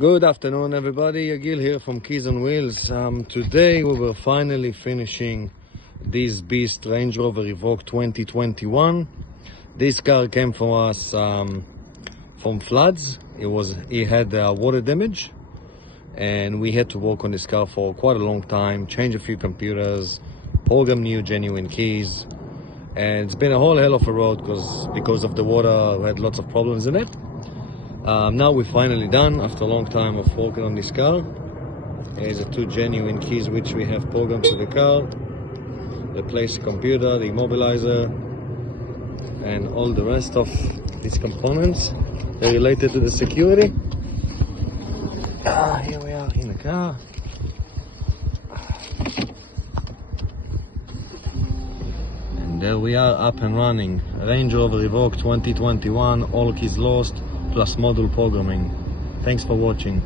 Good afternoon, everybody. Agil here from Keys on Wheels. Today we were finally finishing this beast, Range Rover Evoque 2021. This car came for us from floods. It had water damage, and we had to work on this car for quite a long time, change a few computers, program new genuine keys, and it's been a whole hell of a road because of the water. We had lots of problems in it. Now we're finally done after a long time of working on this car. Here's the two genuine keys which we have programmed to the car. Replace the computer, the immobilizer, and all the rest of these components. They're related to the security. Here we are in the car. And there we are, up and running. Range Rover Evoque 2021, all keys lost, plus module programming. Thanks for watching.